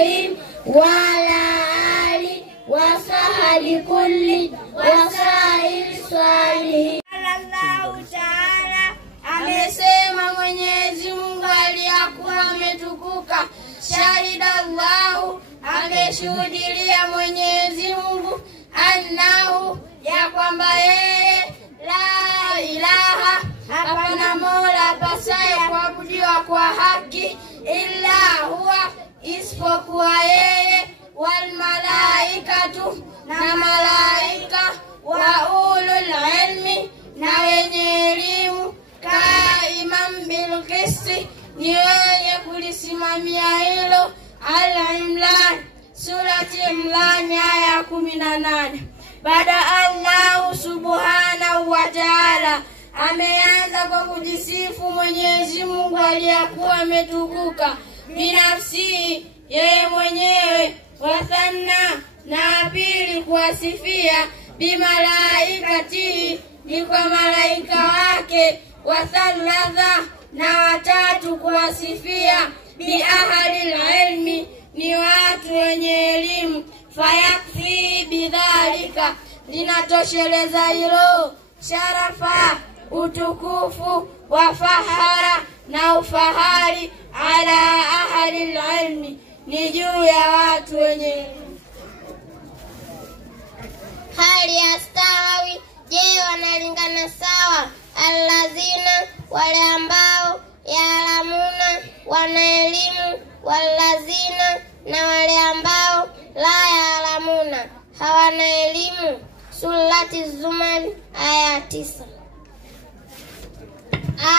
المستقيم وعلى آله وصحبه كل وسائر الصالحين. Allah Taala amesema Mwenyezi Mungu aliyakuwa ametukuka, shahidallahu, ameshuhudia Mwenyezi Mungu, annahu, ya kwamba yeye, la ilaha, hapana mola apasaye kuabudiwa kwa haki, illa huwa, isipokuwa yeye, wal malaikatu, na malaika, wa ulul ilmi, na wenye elimu, kaiman bil qisti, ni wenye kulisimamia hilo. Al-Imran, surati Imran aya 18. Baada Allah subhanahu wa ta'ala ameanza kwa kujisifu Mwenyezi Mungu aliyakuwa ametukuka binafsi, yeye mwenyewe, wathanna, na pili kuwasifia bimalaikati, ni kwa malaika wake, wathalatha, na watatu kuwasifia biahli ilmi, ni watu wenye elimu. Fayakfi bidhalika, linatosheleza hilo, sharafa, utukufu, wa fahara, na ufahari, ala ahli ilmi, ni juu ya watu wenye elimu. Hali yastawi, je, wanalingana sawa? Allazina, wale ambao, yaalamuna, wana elimu, walazina, na wale ambao, la yaalamuna, hawana elimu. Surati Zumar aya 9.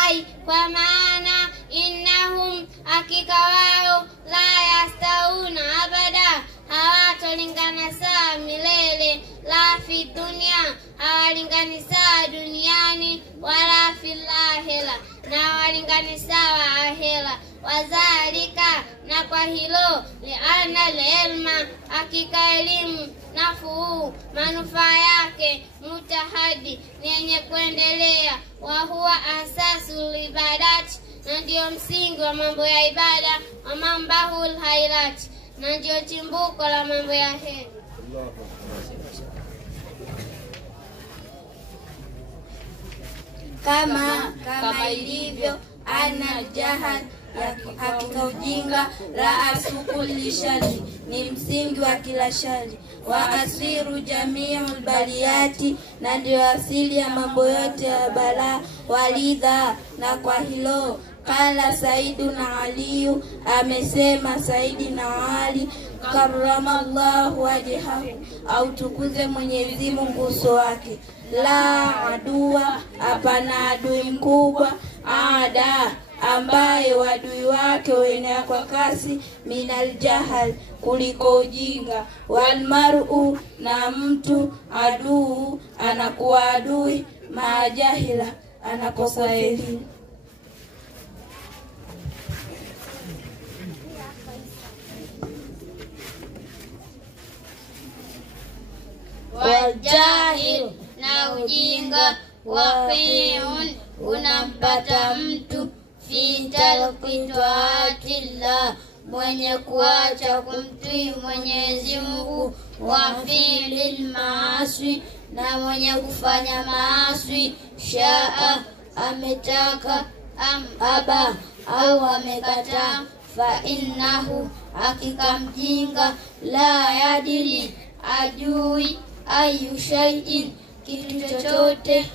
Ai, kwa maana innahum, hakika wao, la yastauna abada, hawatolingana sawa milele, la fi dunia, hawalingani sawa duniani, wala fil akhira, na hawalingani sawa akhira. Wazalika, na kwa hilo, liana al-ilma, hakika elimu, nafuu, manufaa yake, mutahadi, ni yenye kuendelea, wa huwa asasul ibadati, na ndio msingi wa mambo ya ibada, wa mambahul hairati, na ndio chimbuko la mambo ya heri. Kama ilivyo ana jahal, hakika ujinga, raasu kulli shari, ni msingi wa kila shari, wa asiru jamiul baliyati, na ndio asili ya mambo yote ya balaa, walidha, na kwa hilo, kala Saidu na Aliyu, amesema Saidi na Ali, karramallahu wajhahu, au tukuze Mwenyezi Mungu uso wake, la adua, hapana adui mkubwa, ada, ambaye wadui wake wenea kwa kasi, minal jahal, kuliko ujinga, wal mar'u, na mtu, aduu, anakuwa adui, maajahila, anakosa elimu. Wajahil, na ujinga, waqi'un, unampata mtu, fi talqi taatillah, mwenye kuacha kumtii Mwenyezi Mungu, wa fi'lil maasi, na mwenye kufanya maasi, shaa, ametaka, am aba, au amekataa, fa innahu, hakika mjinga, la yadili, ajui, ayu shay'in, kitu chochote,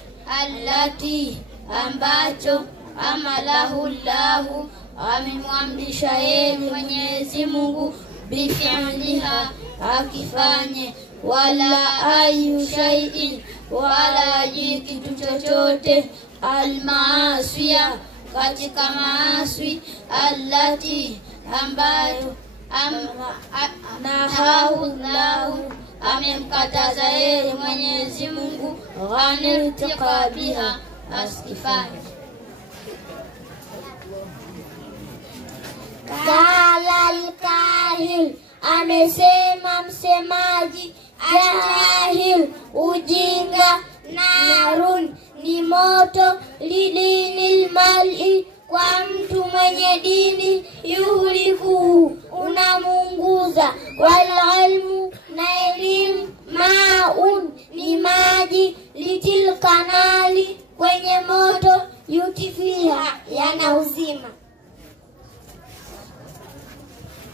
allati, ambacho, amalahu Allahu, amemwamrisha yeye Mwenyezi Mungu, bifi'liha, akifanye, wala ayu shay'in, wala kitu chochote, almaasiya, katika maasi, allati, ambayo, nahahu Allahu, amemkataza yeye Mwenyezi Mungu, ghanirtiqabiha, asifanye. Kala al-kahil, amesema msemaji, jahil, ujinga, narun, ni moto, lidinil mal'i, kwa mtu mwenye dini, yuhliku, unamuunguza. Wal ilmu, na elimu, maun, ni maji, litil kanali, kwenye moto, yutifiha, yana uzima.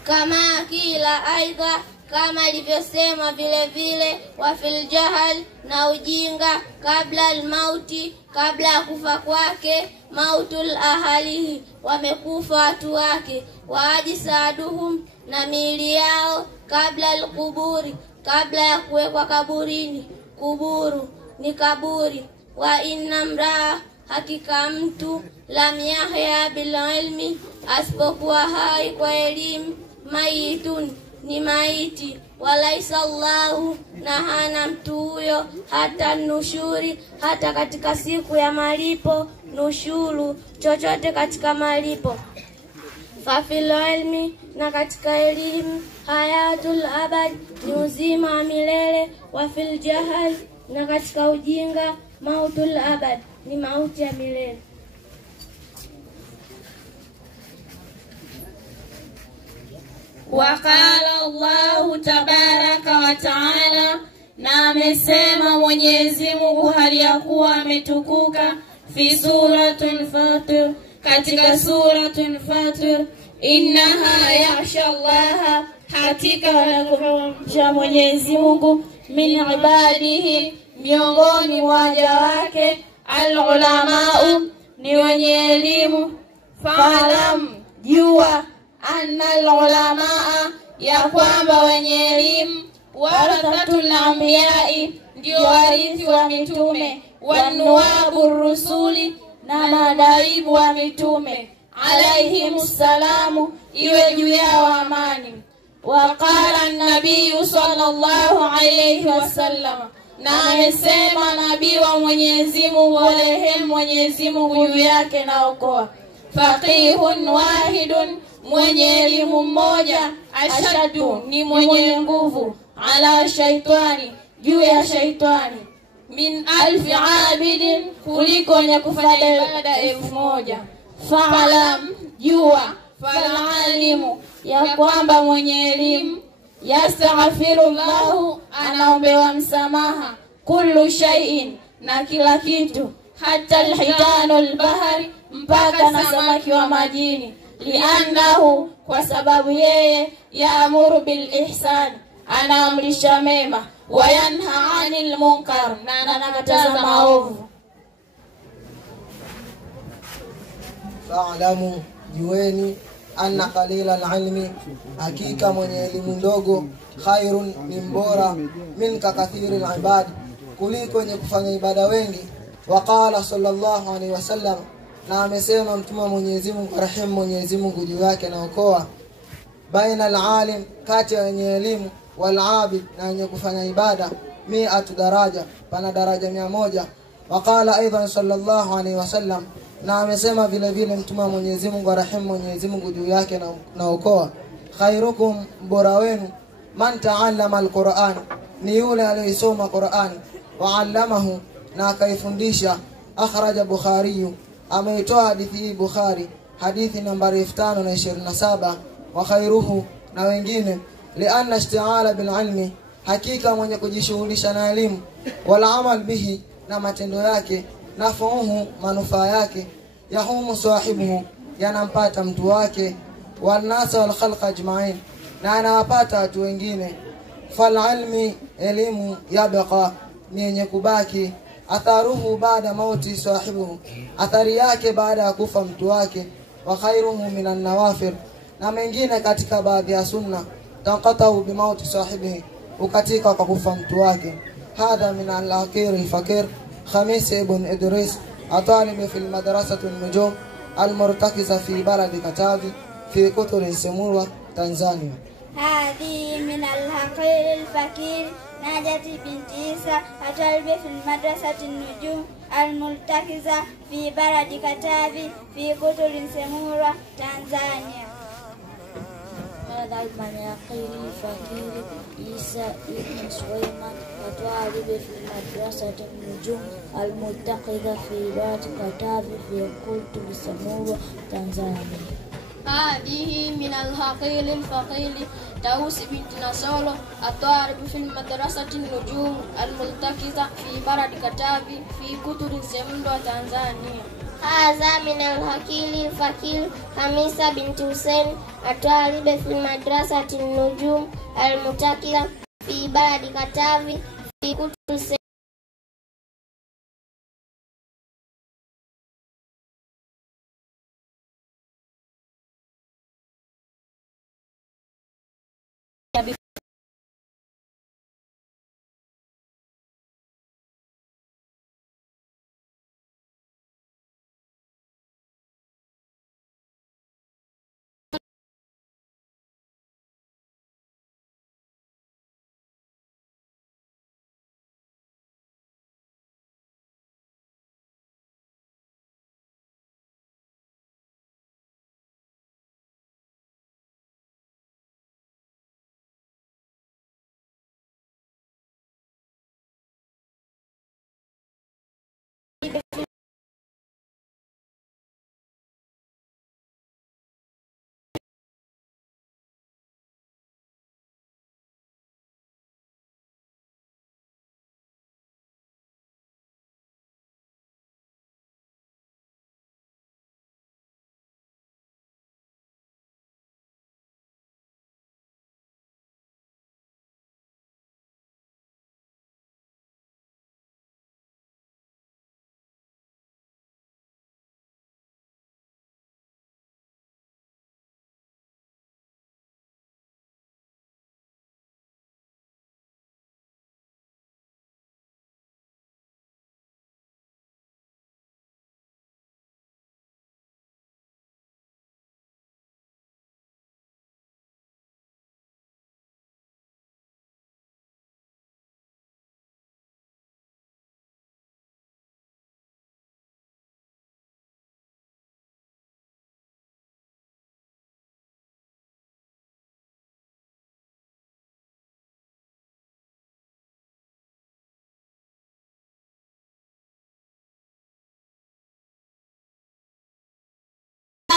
Kama kila aidha, kama ilivyosema vile vile, wa fil jahal, na ujinga, kabla almauti, kabla ya kufa kwake, mautul ahalihi, wamekufa watu wake, wa ajsaduhum, na miili yao, kabla alquburi, kabla ya kuwekwa kaburini. Kuburu ni kaburi. Wa inna mraa, hakika mtu, lam yahya bil ilmi, asipokuwa hai kwa elimu, mayitun, ni maiti. Walaisa Allahu, na hana mtu huyo, hata nushuri, hata katika siku ya malipo, nushuru, chochote katika malipo. Fafil ilmi, na katika elimu, hayatul abad, ni uzima wa milele. Wafil jahal, na katika ujinga, mautul abad, ni mauti ya milele. Waqala Allahu tabaraka wa taala, na amesema Mwenyezi Mungu hali ya kuwa ametukuka, fi suratul Fatir, katika suratul Fatir, innaha yakhsha Allah, hakika wanakumcha Mwenyezi Mungu, min ibadihi, miongoni mwa waja wake, al-ulamau, ni wenye elimu. Fahalam, jua, anna al-ulamaa, ya kwamba wenye elimu, warathatul anbiyai, ndio warithi wa mitume, wanuwabu rusuli, na madaibu wa mitume, alaihimus salamu, iwe juu yao amani. Waqala an-nabiy sallallahu alayhi wasallam, na amesema nabii wa Mwenyezi Mungu, rehema Mwenyezi Mungu juu yake na okoa, faqihun wahidun, mwenye elimu mmoja, ashadu, ni mwenye nguvu, ala shaitani, juu ya shaitani, min alfi abidin, kuliko wenye kufanya ibada 1000. Fa'alam, jua, falalimu, ya kwamba mwenye elimu, yastaghfirullahu, anaombewa msamaha, kullu shay'in, na kila kitu, hata alhitanul bahari, mpaka na samaki wa majini, liannahu, kwa sababu yeye, yaamuru bil ihsan, anaamrisha mema, wa yanha 'anil munkar, na anakataza maovu. Fa'lamu, jueni, anna qalila al-ilmi, hakika mwenye elimu ndogo, khairun, ni mbora, min kathiri al-ibad, kuliko wenye kufanya ibada wengi. Waqala sallallahu alaihi wasallam, na amesema mtume Mwenyezi Mungu, rehema Mwenyezi Mungu juu yake na okoa, baina al-alim, kati ya wenye elimu, wal abid, na wenye kufanya ibada, 100 daraja, pana daraja 100. Waqala aidan sallallahu alaihi wasallam, na amesema vile vile mtume Mwenyezi Mungu, rehema Mwenyezi Mungu juu yake na okoa, khairukum, bora wenu, man ta'allama al-Qur'an, ni yule aliyesoma Qur'an, wa 'allamahu, na akaifundisha. Akhraja Bukhari, ameitoa hadithi hii Bukhari, hadithi nambari 5027. Wa khairuhu, na wengine, lianna isti'ala bil ilmi, hakika mwenye kujishughulisha na elimu, wala amal bihi, na matendo yake, nafuhu, manufaa yake, yahumu sahibuhu, yanampata mtu wake, wal nas wal khalq ajma'in, na anawapata watu wengine. Fal ilmi, elimu, yabqa, ni yenye kubaki, atharuhu baada mauti sahibuhu, athari yake baada ya kufa mtu wake. Wa khairuhu minan nawafil, na mengine katika baadhi ya sunna, tanqatahu bi mauti sahibihi, ukatika kwa kufa mtu wake. Hadha min al-akir al-fakir Khamis ibn Idris, atalib fi al-madrasah an-nujum al-murtakiza fi balad Katavi, fi Kutul Semurwa, Tanzania. هذه من الحقير الفقير نجاة بنت عيسى، أطالب في المدرسة النجوم المرتكزة في بلد كتافي في كتل سمورة، تنزانيا. هذا المناقير الفقير عيسى ابن سليمان، أطالب في المدرسة النجوم المرتكزة في بلد كتافي في كتل سمورة، تنزانيا. هذه من الحقيل الفقيل تاوس بنت نصولو الطالب في المدرسة النجوم الملتقطة في بلد كتابي في كتب سمندو تنزانيا. هذا من الحقيل الفقيل خميسة بنت حسين الطالب في المدرسة النجوم الملتقطة في بلد كتابي في كتب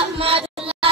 Ahmad